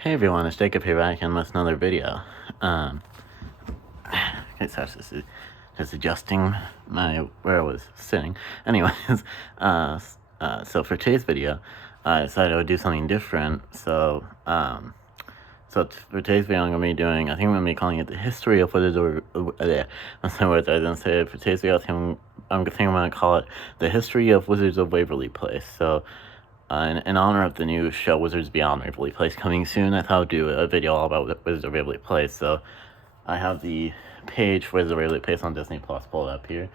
Hey everyone, it's Jacob here back in with another video. Okay, sorry, this is just adjusting where I was sitting. Anyways, so for today's video, I decided I would do something different. So for today's video, I'm gonna be doing. I think I'm gonna be calling it the history of Wizards of. That's the words I didn't say. For today's video, I'm gonna call it the history of Wizards of Waverly Place. So. In honor of the new show Wizards Beyond Waverly Place coming soon, I thought I'd do a video all about Wizards of Waverly Place. So I have the page for Wizards of Waverly Place on Disney Plus pulled up here.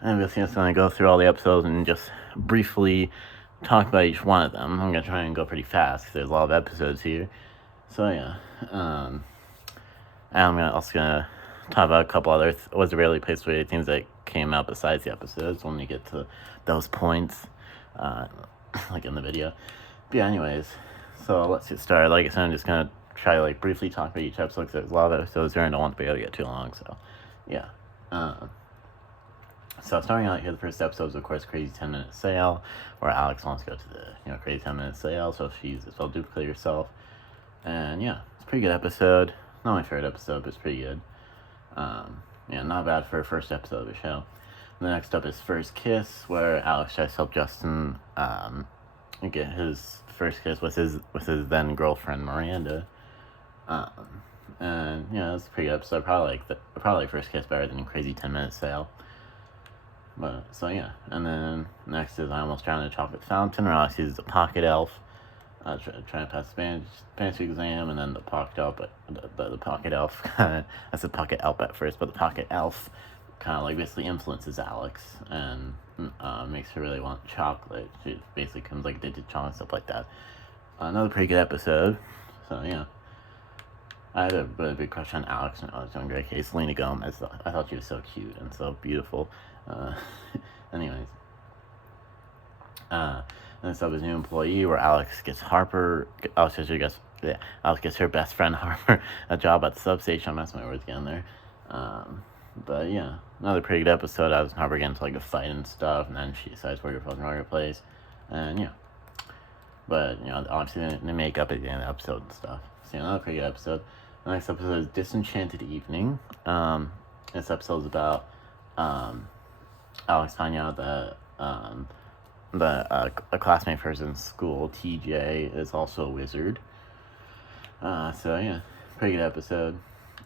And I'm just going to go through all the episodes and just briefly talk about each one of them. I'm going to try and go pretty fast because there's a lot of episodes here. So yeah. And I'm also going to talk about a couple other Wizards of Waverly Place related things that came out besides the episodes when we get to those points. Like in the video. But yeah, anyways, so let's get started. Like I said, I'm just gonna try to briefly talk about each episode because there's a lot of episodes here and I don't want the video to get too long, so yeah. So starting out here, the first episode is of course Crazy 10-Minute Sale, where Alex wants to go to the Crazy 10-Minute Sale, so she's as well duplicate yourself. And yeah, it's a pretty good episode. Not my favorite episode, but it's pretty good. Yeah, not bad for a first episode of the show. The next up is First Kiss, where Alex tries to help Justin get his first kiss with his then girlfriend Miranda. And yeah, it's a pretty good episode. Probably like First Kiss better than Crazy 10-Minute Sale. But so yeah, and then next is I Almost Drowned in a Chocolate Fountain, where Alex uses a pocket elf trying to pass the Spanish exam, and then the pocket elf, the pocket elf I said pocket elf at first, but the pocket elf kind of basically influences Alex and makes her really want chocolate. She basically comes addicted to chocolate, stuff like that. Another pretty good episode. So yeah, I had a really big crush on Alex when I was younger. Okay, Selena Gomez. I thought she was so cute and so beautiful. Anyways, next up is New Employee, where Alex gets her best friend Harper a job at the substation. I'm messing my words again there. But yeah, another pretty good episode. I was Harper getting into a fight and stuff, and then she decides to work at fucking Harper place, and yeah. But obviously they make up at the end of the episode and stuff. So yeah, another pretty good episode. The next episode is Disenchanted Evening. This episode is about Alex finding out that a classmate of hers in school, TJ, is also a wizard. So yeah, pretty good episode.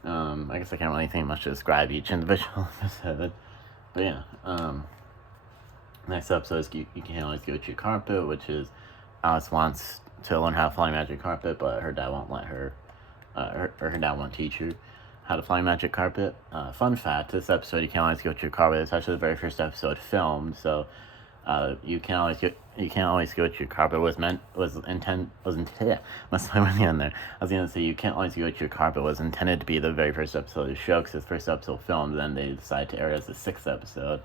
I guess I can't really think much to describe each individual episode. But yeah, next episode is You Can't Always Go to Your Carpet, which is Alice wants to learn how to fly magic carpet, but her dad won't let her, her dad won't teach her how to fly magic carpet. Fun fact, this episode, You Can't Always Go to Your Carpet, it's actually the very first episode filmed, so You Can't Always Go to Your Carpet was intended. Must have went in there. I was gonna say You Can't Always Go to Your Carpet was intended to be the very first episode of the show because the first episode filmed. Then they decided to air it as the 6th episode,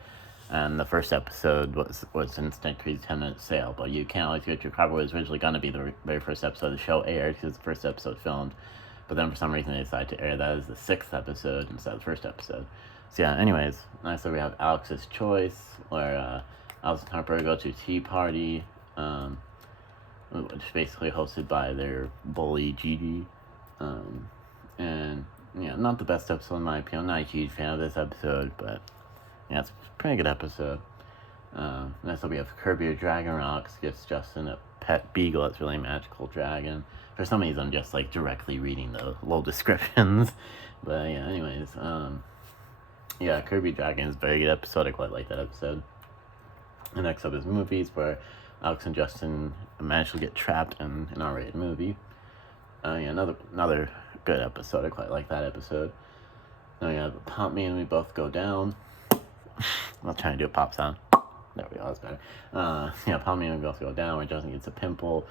and the first episode was instead Crazy 10-Minute Sale. But You Can't Always Go to Your Carpet was originally gonna be the very first episode of the show aired because the first episode filmed. But then for some reason they decided to air that as the 6th episode instead of the first episode. So yeah. Anyways, next up we have Alex's Choice, where Alex and Harper go to a tea party, which is basically hosted by their bully Gigi. And yeah, not the best episode in my opinion. I'm not a huge fan of this episode, but yeah, it's a pretty good episode. Next up we have Kirby or Dragon Rocks gives Justin a pet beagle that's really a magical dragon. For some reason I'm just directly reading the little descriptions. But yeah, anyways, yeah, Kirby Dragon is a very good episode. I quite like that episode. And next up is movies, where Alex and Justin manage to get trapped in an R-rated movie. Yeah, another good episode. I quite like that episode. Now we have Pop Me and We Both Go Down. I'm not trying to do a pop sound. There we go, that's better. Yeah, Pop Me and We Both Go Down, where Justin gets a pimple,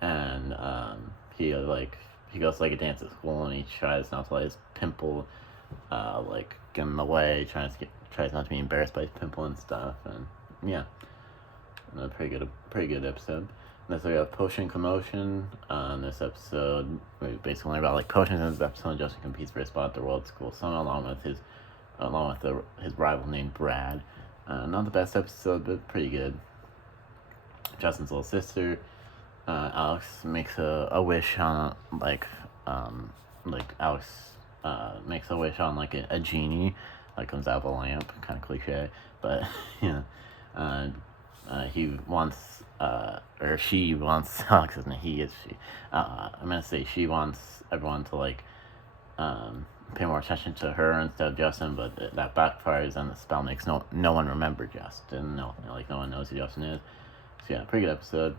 and he goes to a dance at school, and he tries not to let his pimple get in the way. Tries not to be embarrassed by his pimple and stuff, and yeah, a pretty good episode. Next we have Potion Commotion. This episode we basically learn about potions in this episode. Justin competes for a spot at the World School Summit along with his rival named Brad. Not the best episode, but pretty good. Justin's little sister Alex makes a wish on Alex makes a wish on like a genie that comes out of a lamp, kind of cliche, but yeah, uh, he wants or she wants Alex isn't he is she I'm gonna say she wants everyone to like pay more attention to her instead of Justin, but that backfires and the spell makes no one remember Justin. No one knows who Justin is. So yeah, pretty good episode.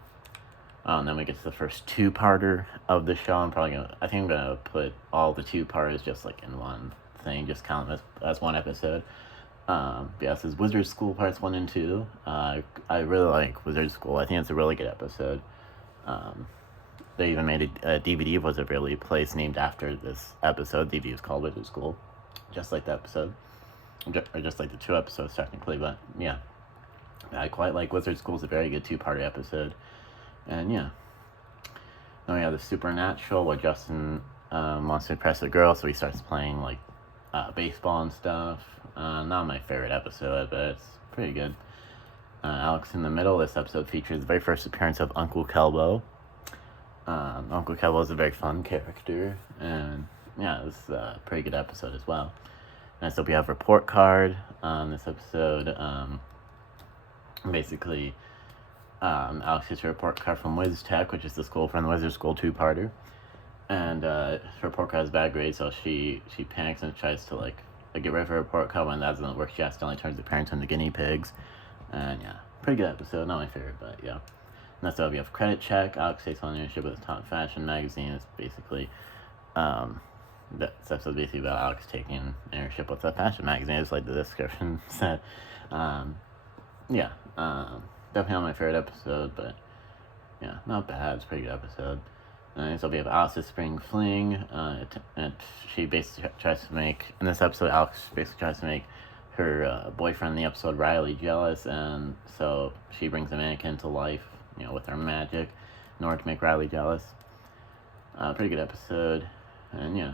And then we get to the first two-parter of the show. I think I'm gonna put all the two-parters just like in one thing, just count them as one episode. Yeah, this is Wizard School parts 1 and 2. I really like Wizard School. I think it's a really good episode. They even made a DVD of Waverly place named after this episode. The DVD is called Wizard School, just like the episode, or just like the 2 episodes technically. But yeah, I quite like Wizard School. It's a very good 2-part episode. And yeah. Then we have the Supernatural, where Justin wants to impress a girl, so he starts playing like baseball and stuff. Not my favorite episode, but it's pretty good. Alex in the Middle. This episode features the very first appearance of Uncle Kelbo. Uncle Kelbo is a very fun character, and yeah, this is a pretty good episode as well. Next up, we have Report Card. This episode, basically, Alex gets a report card from Wiz Tech, which is the school from the Wizard School 2-parter, and her report card has bad grades, so she panics and tries to like get rid of her report card. When that doesn't work, she accidentally turns the parents into guinea pigs, and yeah, pretty good episode. Not my favorite, but yeah. Next up, we have Credit Check. Alex takes on ownership of the top fashion magazine. It's basically this episode is basically about Alex taking ownership of the fashion magazine. It's like the description said. Yeah. Definitely not my favorite episode, but yeah, not bad. It's a pretty good episode. So we have Alice's Spring Fling. And she basically tries to make, in this episode, Alex basically tries to make her boyfriend in the episode, Riley, jealous, and so she brings a mannequin to life, with her magic, in order to make Riley jealous. Pretty good episode, and yeah.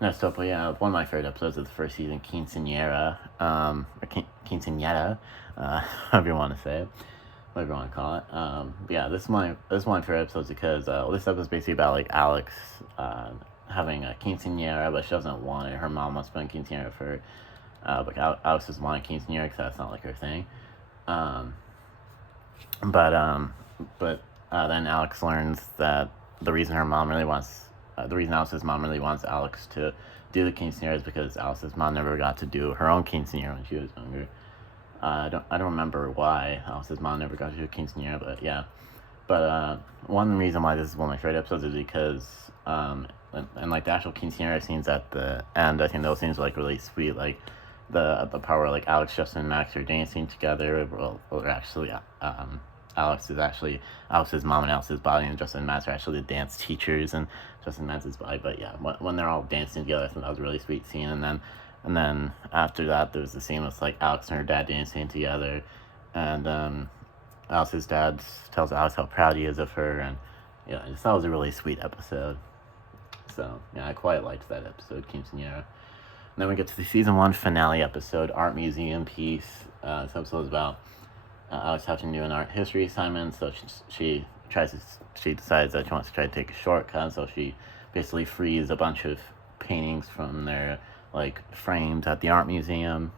Next up, we have one of my favorite episodes of the first season, Quinceañera, or Quinceañera, however you want to say it, whatever you want to call it. Yeah, this is one of my favorite episodes because this episode is basically about like Alex having a quinceañera, but she doesn't want it. Her mom wants to put a quinceañera for her, but Alex doesn't want a quinceañera because that's not like her thing. But then Alex learns that the reason Alex's mom really wants Alex to do the quinceañera is because Alex's mom never got to do her own quinceañera when she was younger. I don't remember why Alex's mom never got to do a quinceañera, but yeah. But one reason why this is one of my favorite episodes is because and like the actual quinceañera scenes at the end, I think those scenes are like really sweet. Like the part where like Alex, Justin, and Max are dancing together. Or actually, Alex's mom and Alex's body, and Justin and Max are actually the dance teachers, and Justin and Max's body. But yeah, when they're all dancing together, I think that was a really sweet scene. And then after that, there was the scene with like Alex and her dad dancing together, and Alex's dad tells Alex how proud he is of her, and yeah, I just thought it was a really sweet episode. So yeah, I quite liked that episode, Quinceañera. And then we get to the season 1 finale episode, Art Museum Piece. This episode is about Alex having to do an art history assignment, so she decides that she wants to try to take a shortcut, so she basically frees a bunch of paintings from their like frames at the art museum.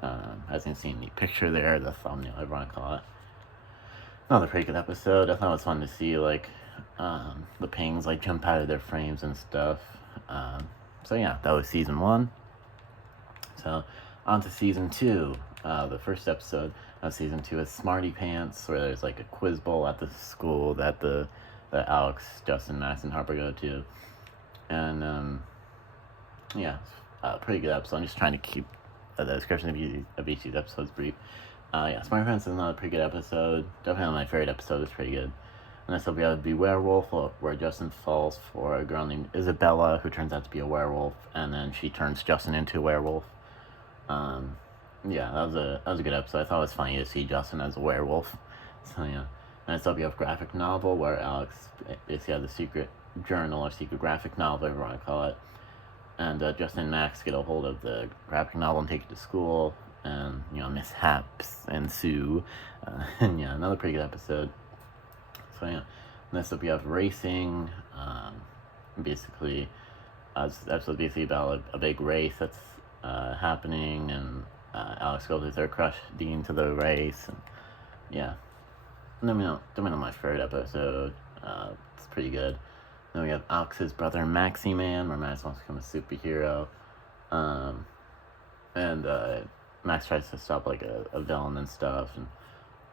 As you can see in the picture there, the thumbnail, I want to call it. Another pretty good episode. I thought it was fun to see like the paintings like jump out of their frames and stuff. So yeah, that was season 1. So on to season 2. The first episode of season 2 is Smarty Pants, where there's like a quiz bowl at the school that Alex, Justin, Max, and Harper go to, and yeah, pretty good episode. I'm just trying to keep the description of each of these episodes brief. Yeah, Smarty Pants is another pretty good episode. Definitely my favorite episode. It's pretty good. And next up we have The Werewolf, where Justin falls for a girl named Isabella, who turns out to be a werewolf, and then she turns Justin into a werewolf. Yeah, that was a good episode. I thought it was funny to see Justin as a werewolf. So yeah. Next up, you have graphic novel, where Alex basically has a secret journal or secret graphic novel, whatever you want to call it. And Justin and Max get a hold of the graphic novel and take it to school, and mishaps ensue. And yeah, another pretty good episode. So yeah, next up we have racing. Basically, this episode basically about a big race that's happening, and Alex goes with her crush Dean to the race, and yeah. Don't know my favorite episode. It's pretty good. Then we have Alex's brother Maxi Man, where Max wants to become a superhero, and Max tries to stop like a villain and stuff, and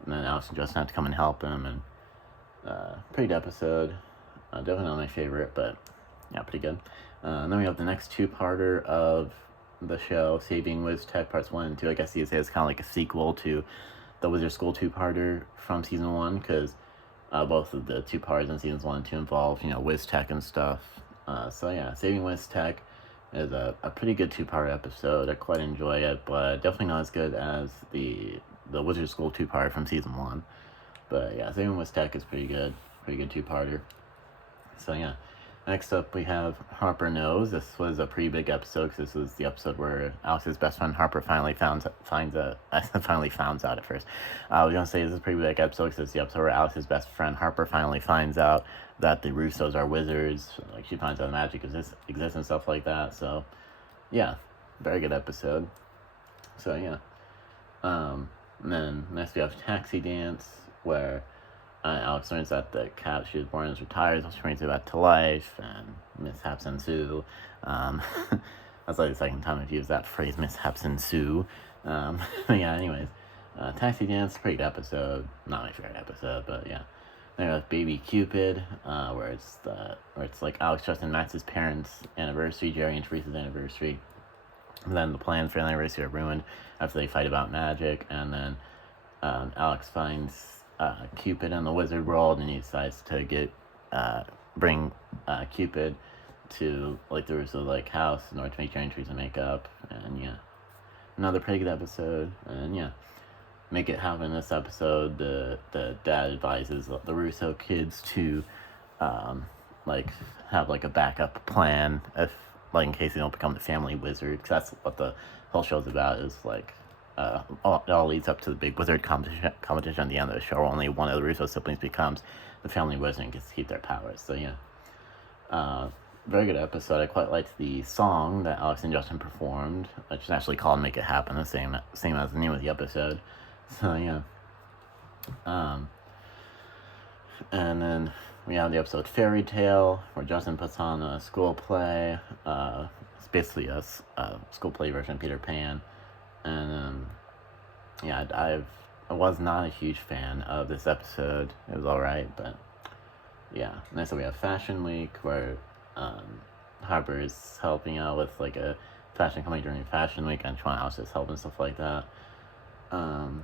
then Alex and Justin have to come and help him, and pretty good episode. Definitely not my favorite, but yeah, pretty good. And then we have the next two-parter of the show, Saving Wiz Tech Parts 1 and 2. I guess you could say it's kind of like a sequel to the Wizard School two-parter from Season 1, because both of the two parts in Seasons 1 and 2 involve, Wiz Tech and stuff. So yeah, Saving Wiz Tech is a pretty good two-part episode. I quite enjoy it, but definitely not as good as the Wizard School two-part from Season 1. But yeah, Saving Wiz Tech is pretty good two-parter. So yeah, next up we have Harper Knows. This was a pretty big episode, because this was the episode where Alex's best friend Harper finally finds out at first. I was going to say this is a pretty big episode, because it's the episode where Alex's best friend Harper finally finds out that the Russos are wizards. Like, she finds out magic exists and stuff like that. So yeah, very good episode. So yeah. And then next we have Taxi Dance, where Alex learns that the cat she was born is retired, so she brings it back to life, and mishaps ensue. That's like the second time I've used that phrase, mishaps ensue. But yeah, anyways, Taxi Dance, pretty good episode. Not my favorite episode, but yeah. Then we have Baby Cupid, where it's like Alex, Justin, Max's parents' anniversary, Jerry and Teresa's anniversary. And then the plans for the anniversary are ruined after they fight about magic, and then Alex finds Cupid in the wizard world, and he decides to bring Cupid to like the Russo house in order to make Jerry and Teresa make up. And yeah, another pretty good episode. And yeah, make it happen in this episode. The dad advises the Russo kids to have a backup plan if in case they don't become the family wizard, because that's what the whole show's about, is it all leads up to the big wizard competition at the end of the show, where only one of the Russo siblings becomes the family wizard and gets to keep their powers. So yeah, very good episode. I quite liked the song that Alex and Justin performed, which is actually called "Make It Happen," the same as the name of the episode. So yeah, and then we have the episode Fairy Tale, where Justin puts on a school play. It's basically a school play version of Peter Pan. And yeah, I was not a huge fan of this episode. It was alright, but yeah. And so we have Fashion Week, where Harper is helping out with a fashion company during Fashion Week, and Sean House is helping stuff like that. And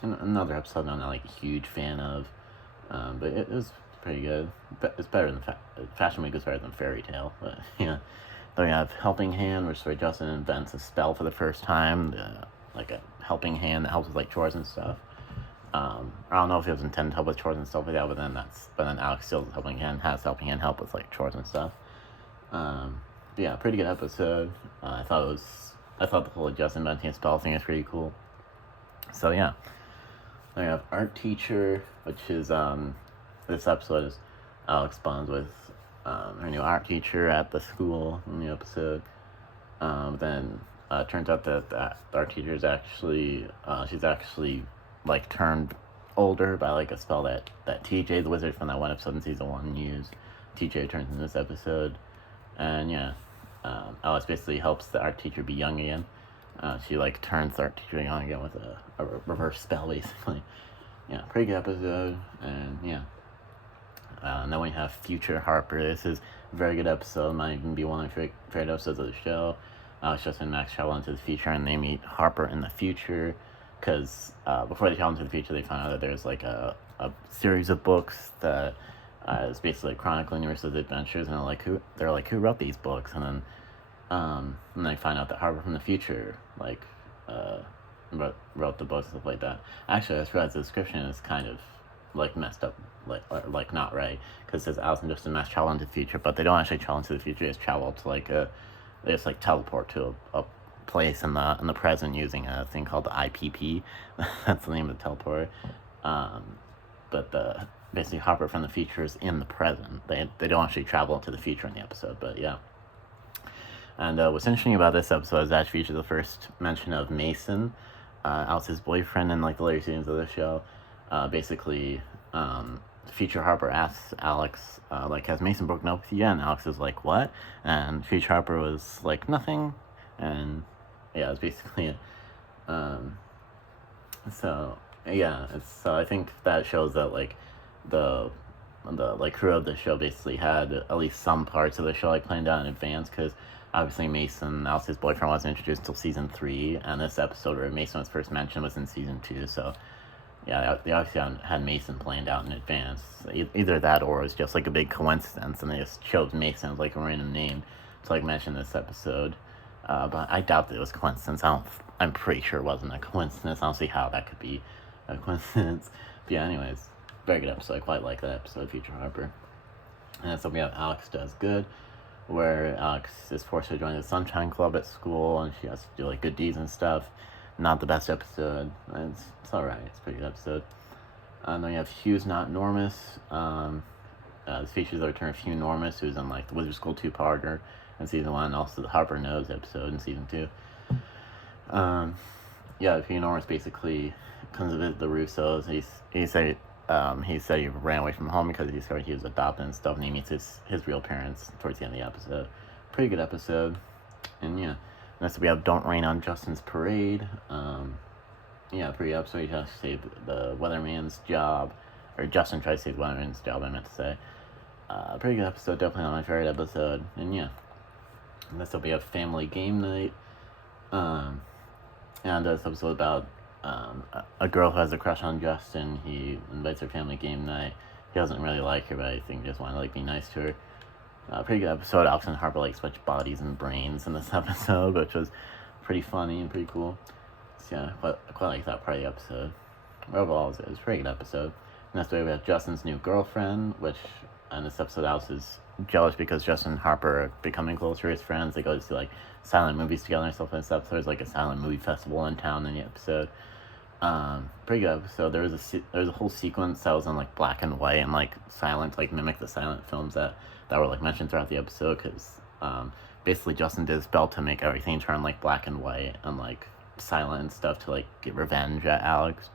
another episode I'm not a huge fan of, but it was pretty good. It's better than Fashion Week was better than Fairy Tale, but yeah. Then we have Helping Hand, which is where Justin invents a spell for the first time, a helping hand that helps with chores and stuff. I don't know if it was intended to help with chores and stuff like that, but then Alex steals Helping Hand, has Helping Hand help with chores and stuff. Yeah, pretty good episode. I thought the whole Justin inventing a spell thing is pretty cool. So yeah. Then we have Art Teacher, which is this episode is Alex bonds with her new art teacher at the school in the episode. Then turns out that the art teacher is actually she's actually turned older by a spell that TJ the wizard from that one episode in season 1 used. TJ turns in this episode, and yeah, Alice basically helps the art teacher be young again. She turns the art teacher young again with a reverse spell, basically. Yeah, pretty good episode. And yeah. And then we have Future Harper. This is a very good episode. Might even be one of my favorite episodes of the show. Justin and Max travel into the future, and they meet Harper in the future. Because before they travel into the future, they find out that there's a series of books that is basically chronicling Russo's adventures. And they're like, who wrote these books? And then they find out that Harper from the future wrote the books and stuff like that. Actually, I just realized the description is kind of messed up, not right, because it says Alice and Justin Max travel into the future, but they don't actually travel into the future. They just travel to they just teleport to a place in the present using a thing called the IPP. That's the name of the teleporter. But basically Harper from the future is in the present. They don't actually travel into the future in the episode, but yeah. And what's interesting about this episode is that it features the first mention of Mason, Alice's boyfriend, in like the later seasons of the show. Basically, future Harper asks Alex, like, has Mason broken up with you? And Alex is like, what? And future Harper was like, nothing. And yeah, it's basically it. So yeah, so I think that shows that like the like crew of the show basically had at least some parts of the show like planned out in advance, because obviously Mason, Alice's boyfriend, wasn't introduced until season 3, and this episode where Mason was first mentioned was in season 2. So yeah, they obviously had Mason planned out in advance. Either that or it was just like a big coincidence, and they just chose Mason as like a random name to like mention this episode. But I doubt that it was coincidence. I'm pretty sure it wasn't a coincidence. I don't see how that could be a coincidence. But yeah, anyways, very good episode. I quite like that episode, Future Harper. And so we have Alex Does Good, where Alex is forced to join the Sunshine Club at school, and she has to do like good deeds and stuff. Not the best episode. It's alright. It's a pretty good episode. Then we have Hugh's Not Normus. This features the return of Hugh Normus, who's in like the Wizard School 2-parter in season 1, and also the Harper Knows episode in season 2. Yeah, Hugh Normus basically comes to visit the Russos. He said he ran away from home because he discovered he was adopted and stuff, and he meets his real parents towards the end of the episode. Pretty good episode. And yeah, next we have Don't Rain on Justin's Parade. Yeah, pretty good episode. He tries to save the weatherman's job, or Justin tries to save the weatherman's job, I meant to say. Pretty good episode, definitely not my favorite episode. And yeah, next up we have Family Game Night. And this episode about a girl who has a crush on Justin. He invites her family game night. He doesn't really like her, but I think he just wanted to like be nice to her. Pretty good episode. Alex and Harper like switch bodies and brains in this episode, which was pretty funny and pretty cool. So yeah, I quite like that part of the episode. Overall, it was a pretty good episode. Next way we have Justin's new girlfriend, which in this episode Alex is jealous because Justin and Harper are becoming closer as friends. They go to see like silent movies together and stuff. In this episode, there's like a silent movie festival in town in the episode. Pretty good episode. There was a whole sequence that was in like black and white and like silent, like mimic the silent films that were like mentioned throughout the episode, because basically Justin did his best to make everything turn like black and white and like silent and stuff to like get revenge at Alex.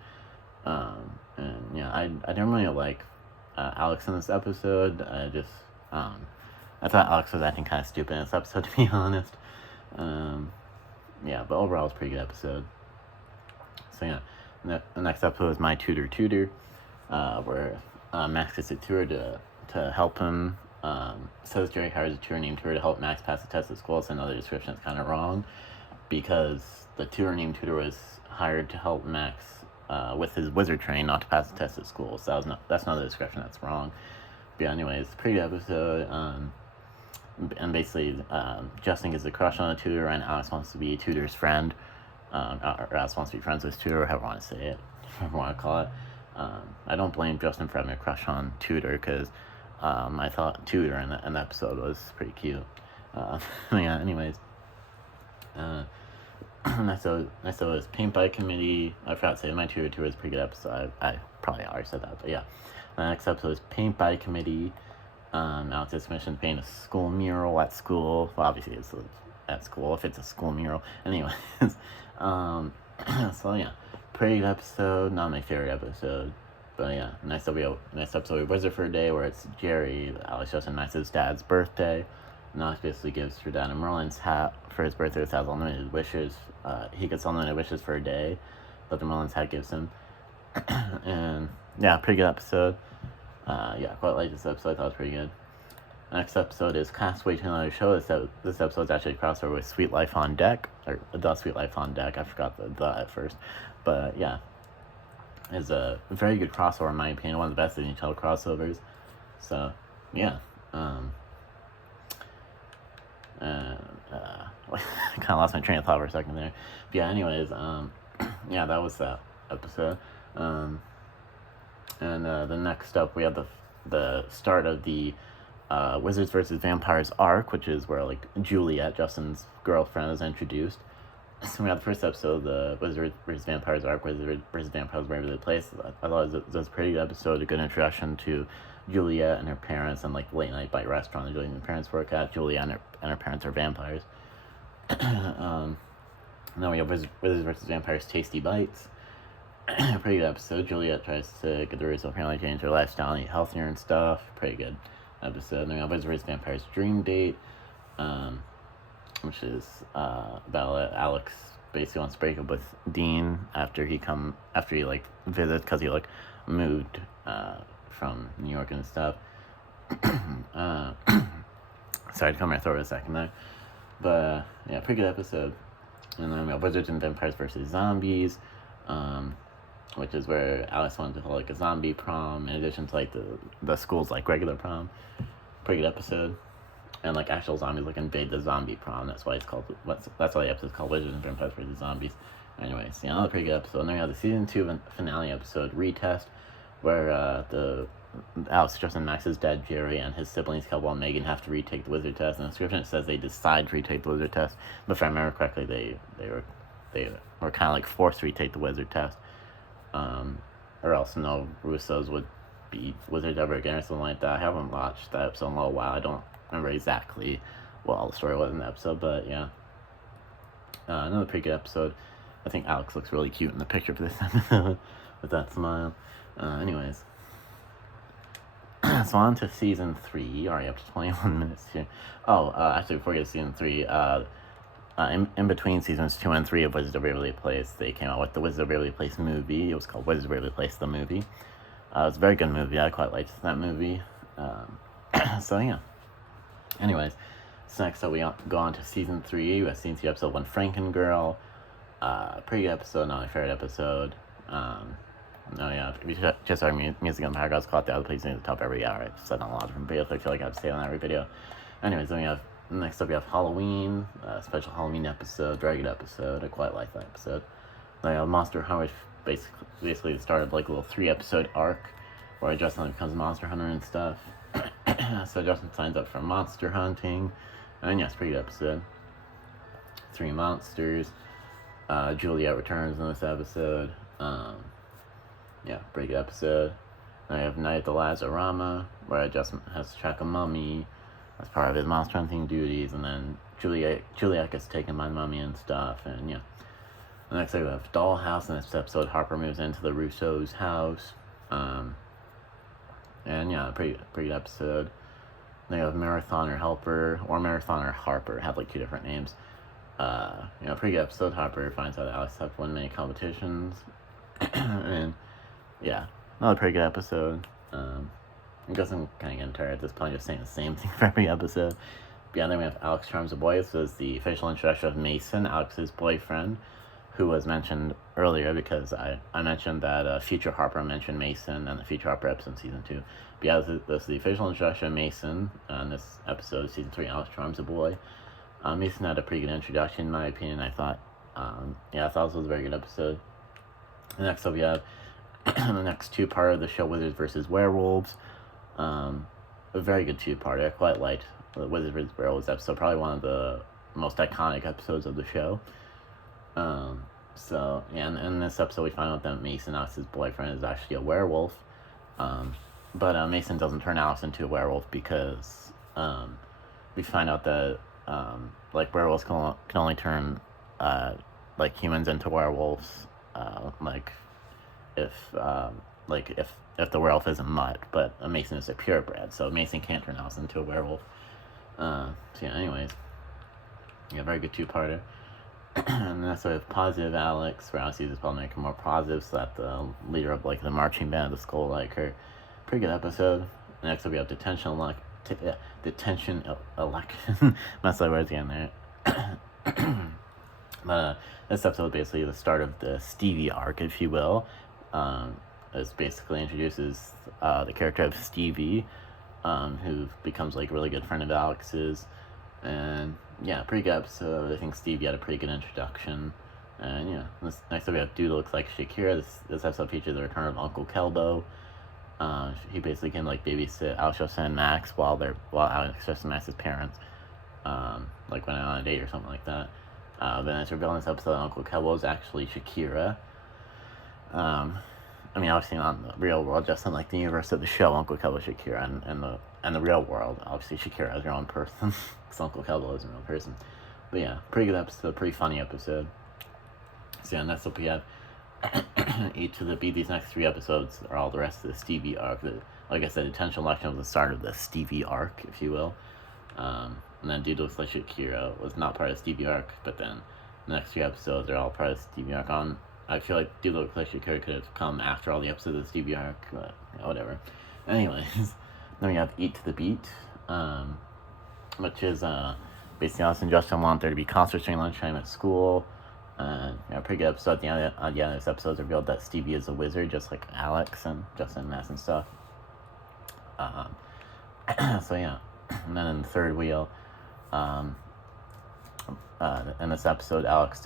And yeah, I didn't really like Alex in this episode. I thought Alex was acting kind of stupid in this episode, to be honest. Yeah, but overall it's a pretty good episode. So yeah, the next episode is My Tutor Tutor, where Max gets a tutor to help him. Says Jerry hires a tutor named Tutor to help Max pass the test at school. It's another description that's kind of wrong, because the tutor named Tutor was hired to help Max with his wizard training, not to pass the test at school. So that's another description that's wrong. But yeah, anyways, pretty good episode. And basically, Justin gets a crush on the tutor, and Alex wants to be Tutor's friend. Or Alex wants to be friends with Tutor, or however I want to say it, however I want to call it. I don't blame Justin for having a crush on Tutor, because I thought Tutor in the episode was pretty cute. Yeah, anyways. Next episode is Paint by Committee. I forgot to say, My Tutor Tutor is a pretty good episode. I probably already said that, but yeah. The next episode is Paint by Committee. Alex is commissioned to paint a school mural at school. Well, obviously it's at school if it's a school mural. Anyways, so yeah, pretty good episode. Not my favorite episode, but yeah. Next episode we have Wizard for a Day, where it's Jerry. Alex just invites his dad's birthday. And Alex basically gives her dad a Merlin's hat for his birthday, which has unlimited wishes. He gets unlimited wishes for a day that the Merlin's hat gives him. And yeah, pretty good episode. Yeah, quite like this episode. I thought it was pretty good. Next episode is Castaway to Another Show. This episode is actually a crossover with Sweet Life on Deck, or The Sweet Life on Deck. I forgot the at first, but yeah, it's a very good crossover in my opinion. One of the best Disney Channel crossovers. So yeah, I kind of lost my train of thought for a second there. But yeah, anyways, yeah, that was that episode. And the next up, we have the start of the Wizards versus Vampires arc, which is where like Juliet, Justin's girlfriend, is introduced. So we got the first episode, the Wizard vs. Vampires arc, Wizard vs. Vampires Waverly Place. I thought it was a pretty good episode, a good introduction to Juliet and her parents, and like the late night bite restaurant that Juliet and her parents work at. Juliet and her parents are vampires. Then we have Wizards vs. Vampires Tasty Bites. Pretty good episode. Juliet tries to get the Russo family change her lifestyle and eat healthier and stuff. Pretty good episode. Then we have Wizards vs. Vampires Dream Date, which is about Alex basically wants to break up with Dean after he like visits, because he like moved from New York and stuff. Sorry to come my throat a second there, but yeah, pretty good episode. And then we have Wizards and Vampires versus Zombies, which is where Alex wanted to hold like a zombie prom in addition to like the school's like regular prom. Pretty good episode. And like actual zombies like invade the zombie prom. That's why it's called. That's why the episode's called Wizards and Vampires versus Zombies. Anyways, yeah, another pretty good episode. And then we have the season 2 finale episode, Retest, where Alex, Justin, Max's dad Jerry and his siblings Kelvin and Megan have to retake the wizard test. In the description it says they decide to retake the wizard test, but if I remember correctly, they were kind of like forced to retake the wizard test, or else no Russos would beat wizards ever again or something like that. I haven't watched that episode in a little while. I don't remember exactly what all the story was in the episode, but yeah, another pretty good episode. I think Alex looks really cute in the picture for this episode with that smile. Anyways, so on to season 3. Already up to 21 minutes here. Actually, before we get to season 3, in between seasons 2 and 3 of Wizards of Waverly Place, they came out with the Wizards of Waverly Place movie. It was called Wizards of Waverly Place, the movie. It was a very good movie. I quite liked that movie. So yeah. Anyways, so next up we go on to season 3. We have season 3 episode 1, Frankengirl. Pretty good episode, not my favorite episode. If you just our music on the background, caught the other place in the top every hour. I've said on a lot of different videos, so I feel like I have to say it on every video. Anyways, then next up we have Halloween, special Halloween episode, very good episode. I quite like that episode. Then we have Monster Hunter, which basically the start of like a little 3-episode arc where Justin becomes a monster hunter and stuff. So Justin signs up for monster hunting, and yes, pretty good episode. 3 monsters. Juliet returns in this episode. Yeah, pretty good episode. Then I have Night at the Lazarama, where Justin has to track a mummy as part of his monster hunting duties, and then Juliet gets taken by the mummy and stuff, and yeah. The next we have Dollhouse. In this episode, Harper moves into the Russo's house. And yeah, pretty good episode. Then you have Marathoner Helper, or Marathoner Harper, have like 2 different names. Pretty good episode. Harper finds out that Alex have won many competitions. And yeah, another pretty good episode. I guess I'm kind of getting tired at this point, just saying the same thing for every episode. But yeah, then we have Alex Charms a Boy. This was the official introduction of Mason, Alex's boyfriend, who was mentioned earlier because I mentioned that Future Harper mentioned Mason and the Future Harper episode in season 2. But yeah, this is the official introduction of Mason in this episode, season 3, Alex Charms a Boy. Mason had a pretty good introduction, in my opinion. I thought this was a very good episode. Next up, we have the next 2-part of the show, Wizards vs. Werewolves. A very good 2-parter. I quite liked the Wizards vs. Werewolves episode. Probably one of the most iconic episodes of the show. So yeah, in this episode, we find out that Mason, Alex's boyfriend, is actually a werewolf. But Mason doesn't turn Alex into a werewolf because we find out that like werewolves can only turn like humans into werewolves. If the werewolf is a mutt, but a Mason is a purebred, so Mason can't turn Alex into a werewolf. So yeah, anyways, yeah, very good 2-parter. And then so we have Positive Alex, where Alex uses spell to make her more positive, so that the leader of like the marching band of the school like her. Pretty good episode. Next up we have Detention Election. Mess my words again there. But this episode is basically the start of the Stevie arc, if you will. It basically introduces the character of Stevie, who becomes like a really good friend of Alex's. And yeah, pretty good episode. I think Stevie had a pretty good introduction. And yeah, next up we have Dude Looks Like Shakira. This episode features the return of Uncle Kelbo. He basically can like babysit Alex and Max while Alex and Max's parents like went out on a date or something like that. Then it's revealed in this episode that Uncle Kevo is actually Shakira. I mean, obviously not in the real world, just in like the universe of the show, Uncle Kevo is Shakira, and the real world, obviously Shakira is her own person, because Uncle Kevo is her own person. But yeah, pretty good episode, pretty funny episode. So yeah, next up we have each of the beat. These next 3 episodes are all the rest of the Stevie arc. Like I said, detention election was the start of the Stevie arc, if you will. And then Dude Looks Like Shakira was not part of the Stevie arc, but then the next 3 episodes are all part of the Stevie arc. I feel like Dude Looks Like Shakira could have come after all the episodes of the Stevie arc, but yeah, whatever. Anyways, then we have Eat to the Beat, which is basically Alice and Justin want there to be concerts during lunchtime at school. Pretty good episode. At the end of this episode, it's revealed that Stevie is a wizard, just like Alex and Justin, Mass, and stuff. So yeah, and then in the third wheel, in this episode, Alex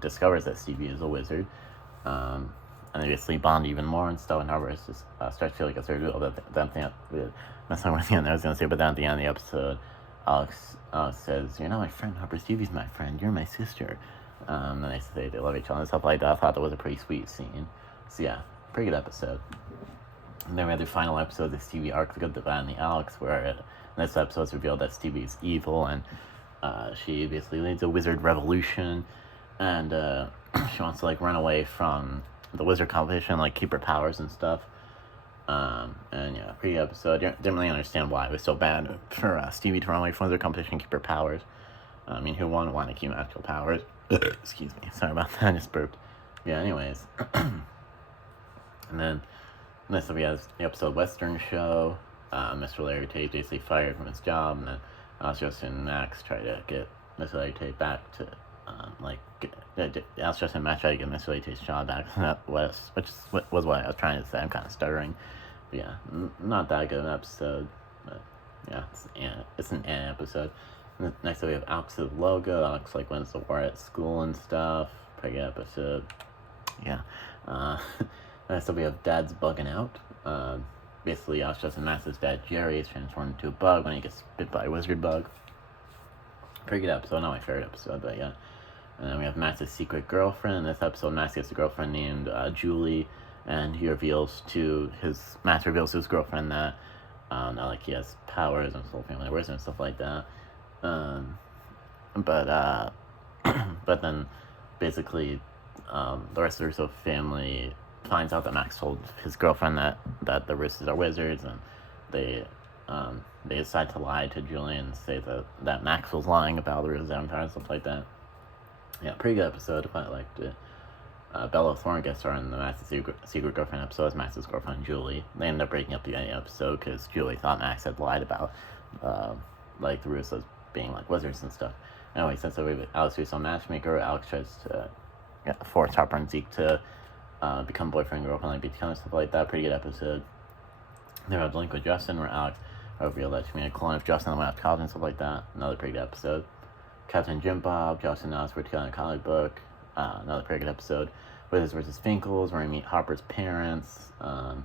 discovers that Stevie is a wizard, and they basically bond even more and stuff. And however, it's just starts to feel like a third wheel. That's not what I was gonna say. But then at the end of the episode, Alex says, "You're not my friend, Harper. Stevie's my friend. You're my sister." And they say they love each other and stuff like that. I thought that was a pretty sweet scene. So yeah, pretty good episode. And then we had the final episode of the Stevie arc, The Good, the Bad, and the Alex, where in this episode it's revealed that Stevie is evil, and she basically leads a wizard revolution, and she wants to like run away from the wizard competition, like keep her powers and stuff. And yeah, pretty good episode. Didn't really understand why it was so bad for Stevie to run away from the wizard competition and keep her powers. I mean, who wouldn't want to keep magical powers? Excuse me, sorry about that, I just burped. Yeah, anyways. And then next we have the episode Western Show. Mr. Larry Tate basically fired from his job, and then Justin and Max try to get Mr. Larry Tate back to, Justin and Max try to get Mr. Larry Tate's job back. Which was what I was trying to say. I'm kind of stuttering. But yeah, not that good an episode, but yeah, it's an episode. Next up we have Alex's logo. Alex like wins the war at school and stuff. Pretty good episode. Yeah. Next up we have Dad's bugging out. Basically Alex Justin Max's dad Jerry is transformed into a bug when he gets bit by a wizard bug. Pretty good episode, not my favorite episode, but yeah. And then we have Max's secret girlfriend. In this episode, Max gets a girlfriend named Julie, and Max reveals to his girlfriend that not like he has powers and his whole family wears and stuff like that. But then basically the rest of the Russo family finds out that Max told his girlfriend that the Russos are wizards, and they decide to lie to Julie and say that Max was lying about the Russos empire and stuff like that. Yeah, pretty good episode. I liked it. Bella Thorne guest star in the Max's secret girlfriend episode as Max's girlfriend Julie. They ended up breaking up the episode because Julie thought Max had lied about like the Russos being like wizards and stuff. Anyway, since we have Alex Russo matchmaker, Alex tries to force Harper and Zeke to become boyfriend and girlfriend, like be together and stuff like that. Pretty good episode. Then we have Link with Justin, where Alex revealed that she made a clone of Justin and went out to college and stuff like that. Another pretty good episode. Captain Jim Bob, Justin and Alex were together in a comic book. Another pretty good episode. Wizards vs. Finkles, where we meet Harper's parents. And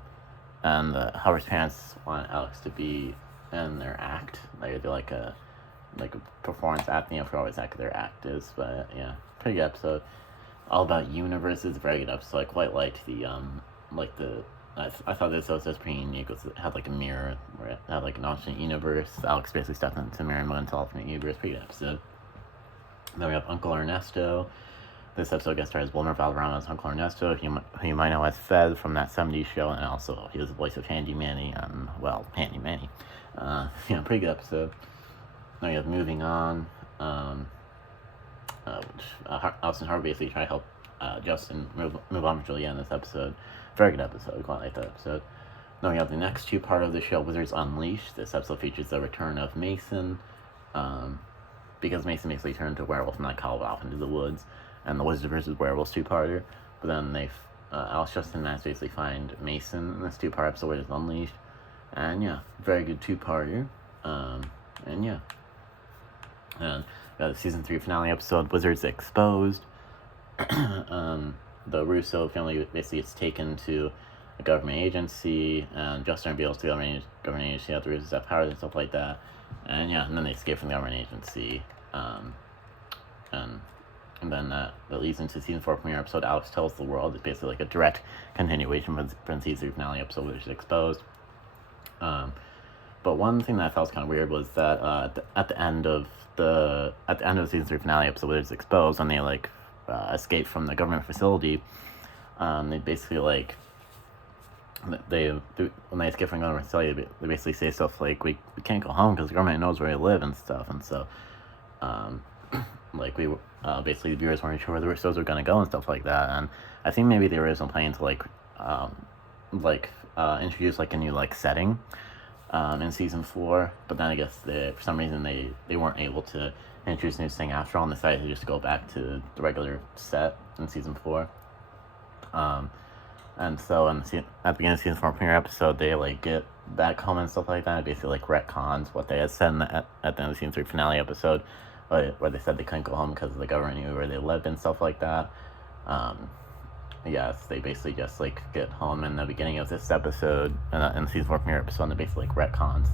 Harper's parents want Alex to be in their act. They do like a performance acting. I forgot what exactly their act is, but yeah, pretty good episode. All about universes, very good episode. I quite liked I thought this episode was pretty unique. It had like a mirror where it had like an alternate universe. Alex basically stepped into the mirror and went into alternate universe. Pretty good episode. Then we have Uncle Ernesto. This episode guest stars Wilmer Valderrama as Uncle Ernesto, who you might know as Fez from that 70s show, and also he was the voice of Handy Manny on, Handy Manny. Pretty good episode. Then we have Moving On, Alice and Harper basically try to help Justin move on with Julia in this episode. Very good episode. I quite like that episode. Then we have the next 2 part of the show, Wizards Unleashed. This episode features the return of Mason, because Mason basically turned into a werewolf and like called off into the woods, and the Wizards vs. Werewolves 2-parter. But then Alice, Justin, and Max basically find Mason in this 2-part episode, Wizards Unleashed. And yeah, very good 2-parter. And yeah. And the season 3 finale episode, Wizards Exposed. The Russo family basically gets taken to a government agency, and Justin reveals to the government agency that the Russos have powers and stuff like that. And yeah, and then they escape from the government agency. and then that leads into season 4 premiere episode. Alex Tells the World. It's basically like a direct continuation from season 3 finale episode, which is exposed. But one thing that I thought was kind of weird was that at the end of season 3 finale episode, where it's exposed and they like escape from the government facility, they basically like when they escape from the government facility, they basically say stuff like we can't go home because the government knows where we live and stuff, and so like we basically the viewers weren't sure where the Russos were gonna go and stuff like that, and I think maybe the original plan to introduce like a new like setting in season 4, but then I guess for some reason they weren't able to introduce a new thing after all, and decided to just go back to the regular set in season 4. And so at the beginning of season 4 premiere episode, they like get back home and stuff like that. It basically like retcons what they had said at the end of season 3 finale episode, where they said they couldn't go home because the government knew where they lived and stuff like that. Yes, they basically just like get home in the beginning of this episode, in the season 4 premiere episode, and they basically like retcons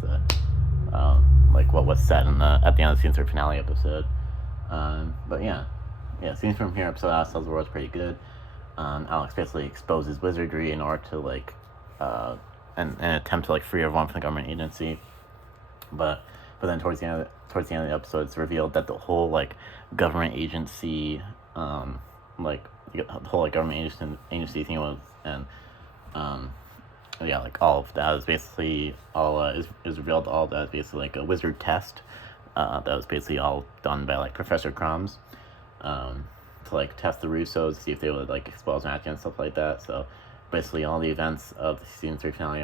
like what was said at the end of the season 3 finale episode. But yeah, season 4 premiere episode Alex Tells the World is pretty good. Alex basically exposes wizardry in order to like an attempt to like free everyone from the government agency, but then towards the end of the episode, it's revealed that the whole like government agency like the whole like government agency thing was, and like all of that was basically all is revealed. All that is basically like a wizard test that was basically all done by like Professor Crumbs to like test the Russos, see if they would like expel magic and stuff like that. So basically all the events of the season 3 finale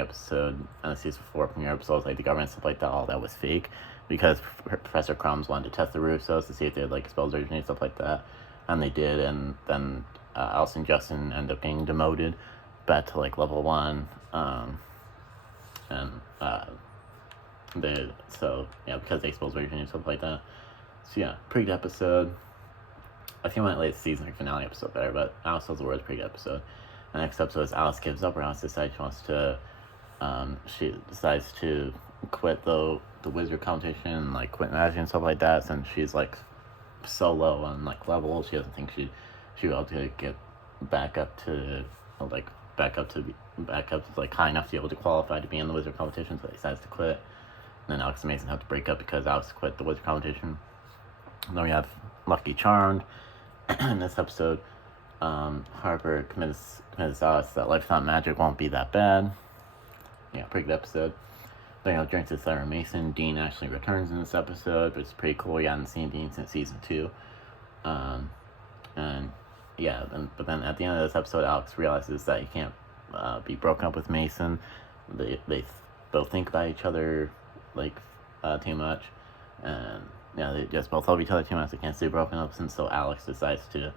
episode and the season 4 premiere episodes, like the government stuff like that, all that was fake, because Professor Crumbs wanted to test the Russos to see if they would like expel wizardry and stuff like that, and they did, and then Alice and Justin end up getting demoted back to like level 1, because they exposed wizardry and stuff like that. So yeah, pretty good episode. I think I might like the season 3 finale episode better, but Alice Tells the World is a pretty good episode. The next episode is Alice Gives Up, where Alice decides she decides to quit the wizard competition, like quit magic and stuff like that, since she's like so low on like level, she doesn't think she'll be able to get back up to like high enough to be able to qualify to be in the wizard competition, so she decides to quit. And then Alex and Mason have to break up because Alex quit the wizard competition. And then we have Lucky Charmed. In this episode, Harper convinces Alice that life without magic won't be that bad. Yeah, pretty good episode. Then drinks with Sarah Mason. Dean actually returns in this episode, but it's pretty cool. We hadn't seen Dean since season 2. But then at the end of this episode, Alex realizes that he can't be broken up with Mason. They both think about each other like too much, and they just both love each other too much. They can't stay broken up, and so Alex decides to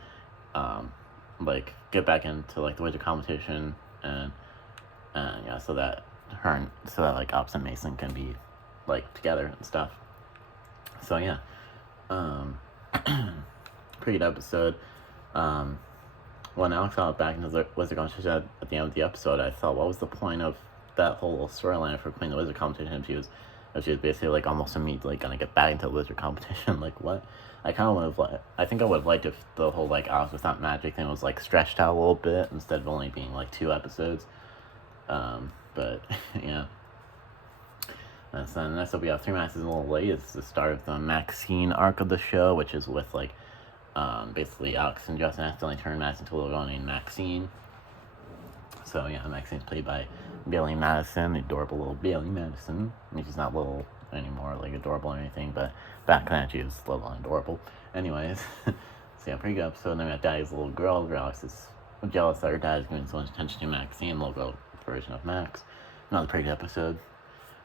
get back into like the wizard competition, and so that like Ops and Mason can be like together and stuff. So yeah, pretty good episode. When Alex got back into the wizard competition at the end of the episode, I thought, what was the point of that whole storyline for quitting the wizard competition if she was basically like almost immediately like, gonna get back into the wizard competition? Like what? I think I would have liked if the whole like Alice without magic thing was like stretched out a little bit instead of only being like 2 episodes. But yeah. And so next up we have 3 Maxes a little late. It's the start of the Maxine arc of the show, which is with like basically Alex and Justin accidentally turned Max into a little girl named Maxine. So yeah, Maxine's played by Bailey Madison, the adorable little Bailey Madison. I mean, she's not little anymore, like adorable or anything, but back then she was little and adorable. Anyways, so yeah, pretty good episode. And then we have Daddy's little girl, where Alex is jealous that her dad is giving so much attention to Maxine, little girl version of Max. Another pretty good episode.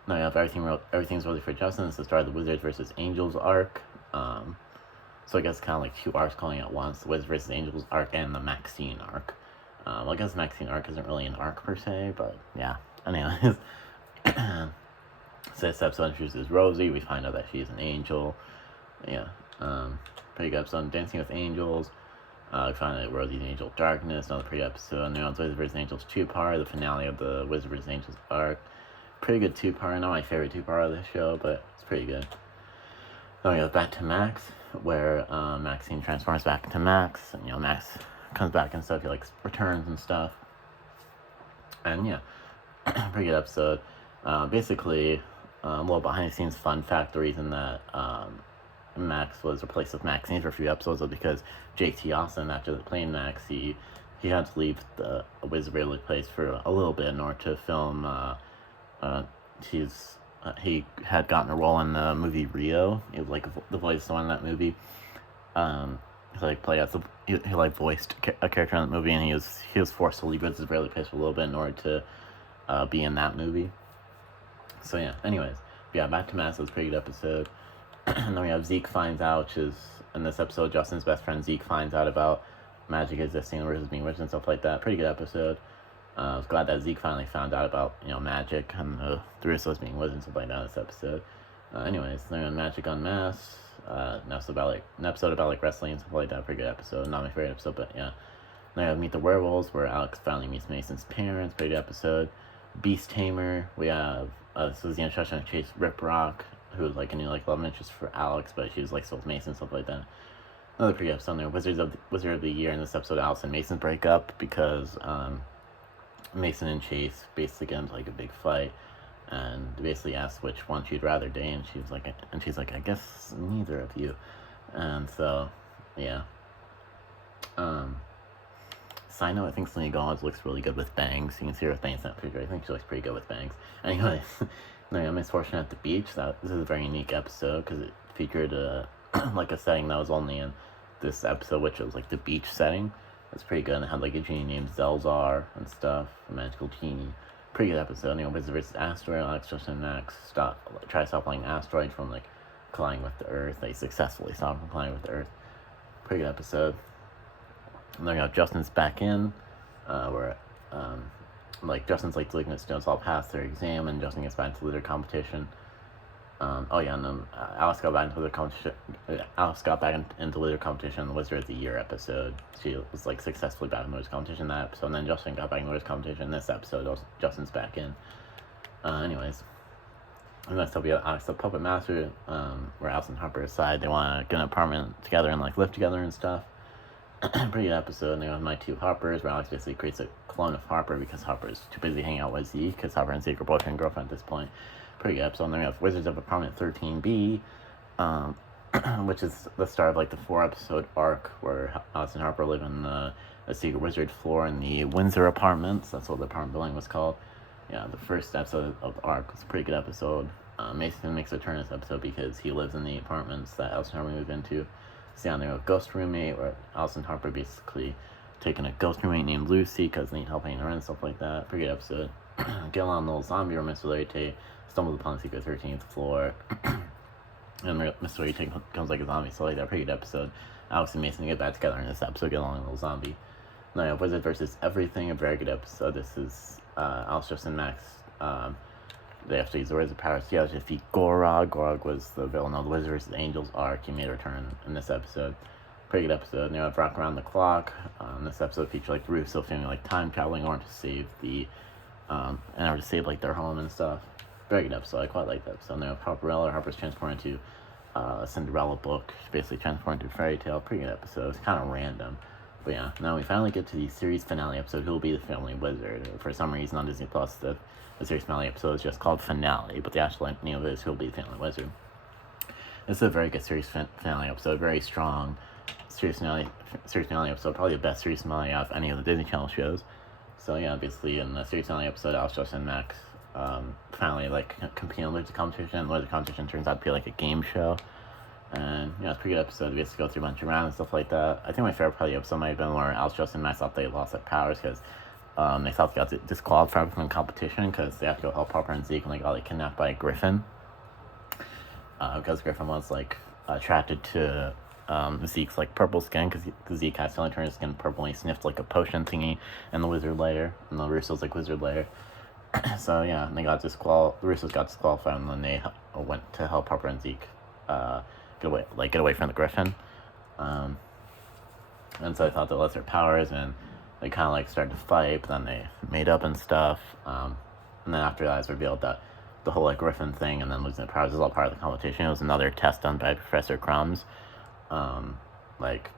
Now we have Everything's Ready for Justin. It's the start of the Wizards versus Angels arc. So I guess kind of like 2 arcs going at once: the Wizards versus Angels arc and the Maxine arc. I guess the Maxine arc isn't really an arc per se, but yeah. Anyways, so this episode introduces Rosie. We find out that she's an angel. Yeah, pretty good episode. Dancing with Angels. We find out Rosie's an angel of darkness. Another pretty episode. And then on Wizards vs. Angels 2-part, the finale of the Wizards vs. Angels arc. Pretty good 2-part. Not my favorite 2-part of the show, but it's pretty good. Then we go back to Max, where Maxine transforms back into Max, and Max comes back and stuff. He like returns and stuff, and yeah, pretty good episode. Basically, a little behind the scenes fun fact: the reason that Max was replaced with Maxine for a few episodes was because Jake T. Austin, after playing Max, he had to leave the Waverly place for a little bit in order to film. He had gotten a role in the movie Rio. He was like the voice of in that movie. He like played as he like voiced a character in that movie, and he was forced to leave his Israeli place for a little bit in order to be in that movie. So yeah. Anyways, yeah, back to Max. It was a pretty good episode. And then we have Zeke finds out, which is in this episode, Justin's best friend Zeke finds out about magic existing versus being rich and stuff like that. Pretty good episode. I was glad that Zeke finally found out about magic and the Russos being wizards and stuff like that in this episode. Anyways, then Magic Unmasked. An episode about like wrestling and stuff like that. Pretty good episode. Not my favorite episode, but yeah. Then we have Meet the Werewolves, where Alex finally meets Mason's parents. Pretty good episode. Beast Tamer. We have this is the introduction of Chase Rip Rock, who was like a new like love interest for Alex, but she was like still with Mason, stuff like that. Another pretty good episode there. Wizard of the Year. In this episode, Alice and Mason break up because Mason and Chase basically get into like a big fight, and basically asks which one she'd rather date, and she's like, I guess neither of you. And so, yeah. Side note, I think Selena Gomez looks really good with bangs. You can see her with bangs in that picture. I think she looks pretty good with bangs. Anyways, Misfortune at the Beach. This is a very unique episode because it featured like a setting that was only in this episode, which was like the beach setting. It's pretty good. And it had like a genie named Zelzar and stuff, a magical genie. Pretty good episode. Wizard vs. Asteroid. Alex, Justin, and Max try to stop playing Asteroid from like colliding with the Earth. They successfully stopped from colliding with the Earth. Pretty good episode. And then we have Justin's back in, where like Justin's like delinquent students all pass their exam, and Justin gets back into leader competition. And then Alice got back into leader competition. Into leader competition in the Wizard of the Year episode. She was like successfully back in leader competition in that episode. And then Justin got back in leader competition in this episode. Justin's back in. Anyways, and next up we have Alex the Puppet Master, where Alice and Harper decide they want to get an apartment together and like live together and stuff. Pretty good episode. And they have My Two Harpers, where Alex basically creates a clone of Harper because Harper's too busy hanging out with Zeke, because Harper and Zeke are boyfriend and girlfriend at this point. Pretty good episode. And then we have Wizards of Apartment 13B, which is the start of like the 4-episode arc where Alice and Harper live in a secret wizard floor in the Windsor apartments. That's what the apartment building was called. Yeah, the first episode of the arc was a pretty good episode. Mason makes a turn in this episode because he lives in the apartments that Alice and Harper move into. So yeah, they're a ghost roommate, where Alice and Harper basically taking a ghost roommate named Lucy because they need help paying her rent and stuff like that. Pretty good episode. Get along the little zombie where Mr. Leite stumbles upon the secret 13th floor. And Mr. Leite becomes like a zombie, so like that. Pretty good episode. Alex and Mason get back together in this episode, get along the little zombie. Then we have Wizard versus Everything, a very good episode. This is Alice, Justin, Max. They have to use the Wizard powers together to defeat Gorog. Gorog was the villain of the Wizard vs. Angels arc. He made a return in this episode. Pretty good episode. And you have Rock Around the Clock. This episode featured like the Russo family like time traveling in order to save like their home and stuff. Very good episode. I quite like that episode. And they have Harper's transformed into a Cinderella book. She basically transformed into a fairy tale. Pretty good episode. It's kind of random. But yeah, now we finally get to the series finale episode, Who Will Be the Family Wizard. For some reason on Disney Plus, the series finale episode is just called Finale, but the actual name of it is Who Will Be the Family Wizard. This is a very good series finale episode, very strong series finale episode, probably the best series finale out of any of the Disney Channel shows. So yeah, basically in the series finale episode, Alex, Justin, and Max finally like compete in the competition, and the competition turns out to be like a game show. And yeah, it's a pretty good episode. We basically go through a bunch of rounds and stuff like that. I think my favorite part of the episode might have been where Alice, Justin, and Max thought they lost their powers because they thought they got disqualified from the competition because they have to go help Harper and Zeke, and they got like kidnapped by a griffin. Because Griffin was like attracted to Zeke's like purple skin, because Zeke accidentally turned his skin purple and he sniffed like a potion thingy in the wizard lair, in the Russo's like wizard lair. So yeah, and they got the Russos got disqualified, and then they went to help Harper and Zeke get away from the griffin. And so I thought they lost their powers, and they kind of like started to fight, but then they made up and stuff. And then after that, it's revealed that the whole like Griffin thing and then losing the powers is all part of the competition. It was another test done by Professor Crumbs. Like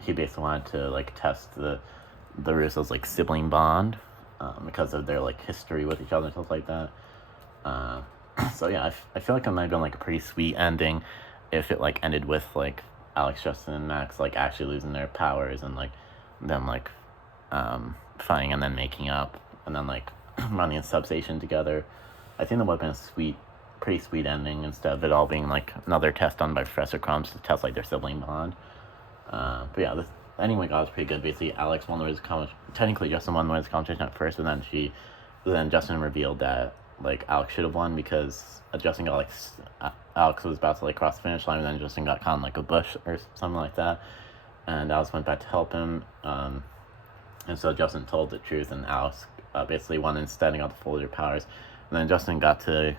he basically wanted to like test the Russo's like sibling bond, because of their like history with each other and stuff like that. So yeah, I feel like it might have been like a pretty sweet ending if it like ended with like Alex, Justin, and Max like actually losing their powers and like them like fighting and then making up and then like running a substation together. I think that would have been a pretty sweet ending instead of it all being like another test done by Professor Crumbs to test like their sibling bond. But yeah, this ending we got was pretty good. Basically, Alex won the Wiz competition. Technically, Justin won the Wiz competition at first, but then Justin revealed that like Alex should have won because Justin got like Alex was about to like cross the finish line, and then Justin got caught in like a bush or something like that, and Alex went back to help him. And so Justin told the truth, and Alex basically won instead and got the full of their powers. And then Justin got to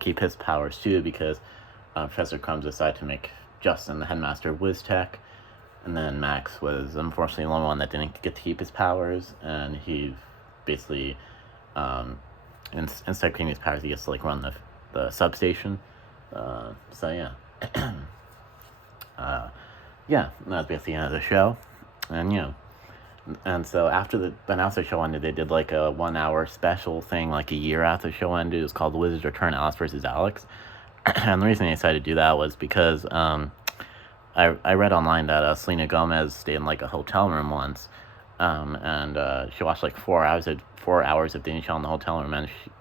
keep his powers too because Professor Crumbs decided to make Justin the headmaster of WizTech. And then Max was unfortunately the only one that didn't get to keep his powers, and he basically, instead of keeping his powers, he gets to like run the substation. So yeah, yeah, that's basically the end of the show, and yeah. And so after the show ended, they did like a 1 hour special thing like a year after the show ended. It was called The Wizards Return, Alice versus Alex. And the reason they decided to do that was because I read online that Selena Gomez stayed in like a hotel room once, and she watched like 4 hours of Disney Channel in the hotel room,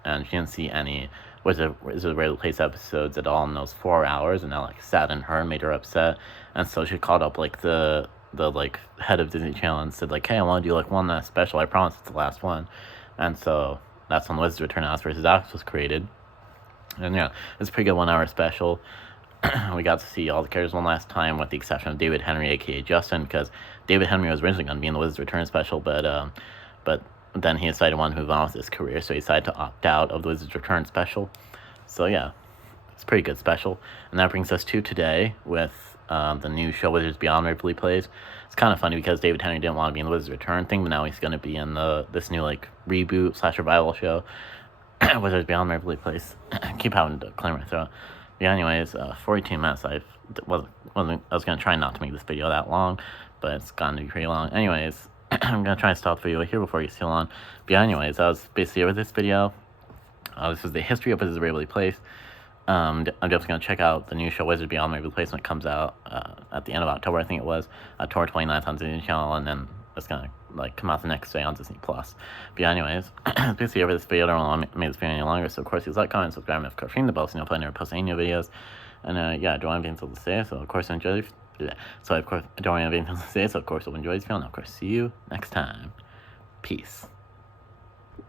and she didn't see any Wizard Waverly Place episodes at all in those 4 hours, and that like saddened her and made her upset. And so she called up like the like head of Disney Channel and said like, hey, I want to do like one last special. I promise it's the last one. And so that's when Wizards Return, Alice versus Alex was created. And yeah, it's a pretty good 1 hour special. We got to see all the characters one last time, with the exception of David Henry, aka Justin, because David Henry was originally going to be in the Wizards Return special, but then he decided to want to move on with his career, so he decided to opt out of the Wizards Return special. So yeah, it's a pretty good special. And that brings us to today with the new show Wizards Beyond Waverly Place. It's kind of funny because David Henry didn't want to be in the Wizards Return thing, but now he's going to be in this new like reboot / revival show, Wizards Beyond Waverly Place. I keep having to clear my throat. Yeah, anyways, 42 minutes. I was going to try not to make this video that long, but it's gotten to be pretty long. Anyways, I'm going to try and stop the video here before it gets too long. But yeah, anyways, that was basically it with this video. This was the history of Wizards Waverly Place. I'm just going to check out the new show Wizards Beyond Waverly Place when it comes out at the end of October, I think it was, October 29th on Disney Channel, and then it's going to like come out the next day on Disney Plus. But yeah, anyways, basically over this video. I don't want to make this video any longer, so of course please like, comment, subscribe, and of course ring the bell so you'll never post any new videos. And yeah, I don't have anything else to say, so of course enjoy. So of course I don't have anything else to say, so of course you'll enjoy this video, and of course see you next time. Peace.